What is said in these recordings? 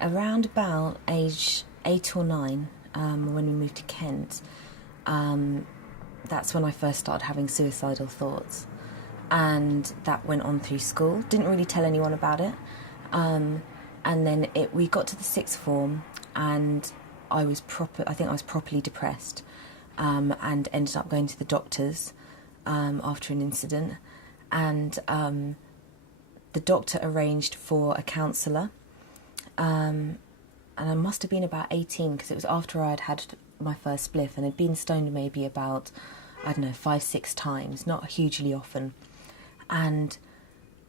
Around about age 8 or 9, when we moved to Kent, that's when I first started having suicidal thoughts. And that went on through school. Didn't really tell anyone about it. And then we got to the sixth form, and I think I was properly depressed, and ended up going to the doctors after an incident. And the doctor arranged for a counsellor. And I must have been about 18, because it was after I'd had my first spliff and had been stoned maybe about, I don't know, 5, 6 times, not hugely often. And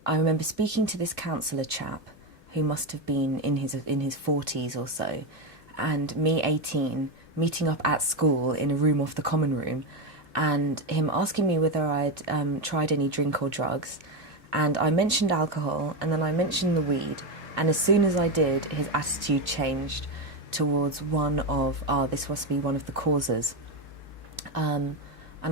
I remember speaking to this counsellor chap who must have been in his 40s or so, and me, 18, meeting up at school in a room off the common room, and him asking me whether I'd tried any drink or drugs. And I mentioned alcohol, and then I mentioned the weed. And as soon as I did, his attitude changed towards one of, this must be one of the causes. And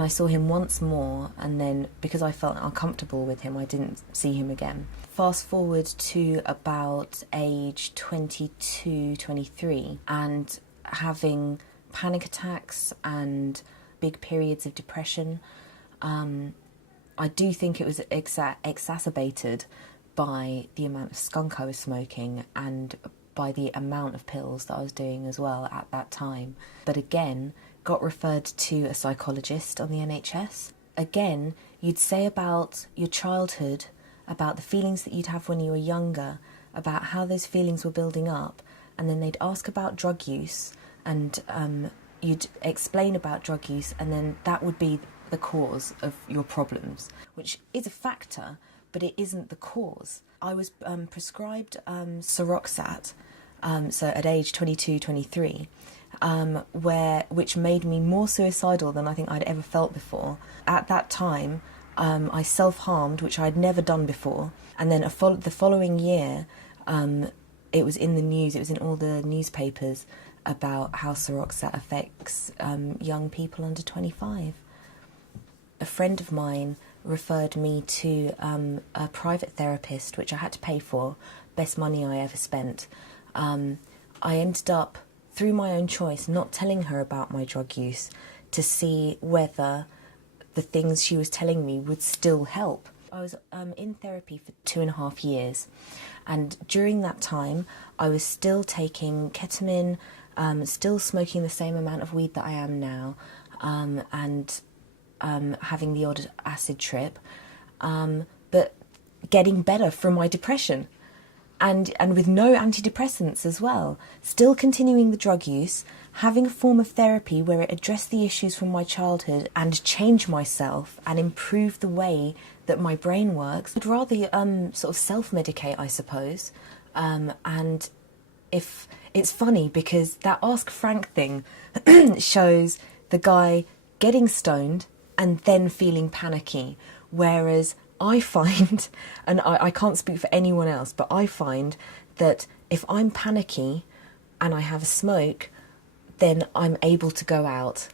I saw him once more, and then because I felt uncomfortable with him, I didn't see him again. Fast forward to about age 22, 23, and having panic attacks and big periods of depression. I do think it was exacerbated by the amount of skunk I was smoking and by the amount of pills that I was doing as well at that time. But again, got referred to a psychologist on the NHS. Again, you'd say about your childhood, about the feelings that you'd have when you were younger, about how those feelings were building up, and then they'd ask about drug use, and you'd explain about drug use, and then that would be the cause of your problems, which is a factor, but it isn't the cause. I was prescribed Seroxat, so at age 22, 23, which made me more suicidal than I think I'd ever felt before. At that time, I self-harmed, which I'd never done before, and then the following year, it was in the news, it was in all the newspapers about how Seroxat affects young people under 25. A friend of mine referred me to a private therapist, which I had to pay for, best money I ever spent. I ended up, through my own choice, not telling her about my drug use to see whether the things she was telling me would still help. I was in therapy for 2.5 years, and during that time I was still taking ketamine, still smoking the same amount of weed that I am now, and having the odd acid trip, but getting better from my depression, and with no antidepressants as well. Still continuing the drug use, having a form of therapy where it addressed the issues from my childhood and changed myself and improved the way that my brain works. I'd rather sort of self-medicate, I suppose. And if it's funny because that Ask Frank thing shows the guy getting stoned and then feeling panicky, whereas I find, and I can't speak for anyone else, but I find that if I'm panicky and I have a smoke, then I'm able to go out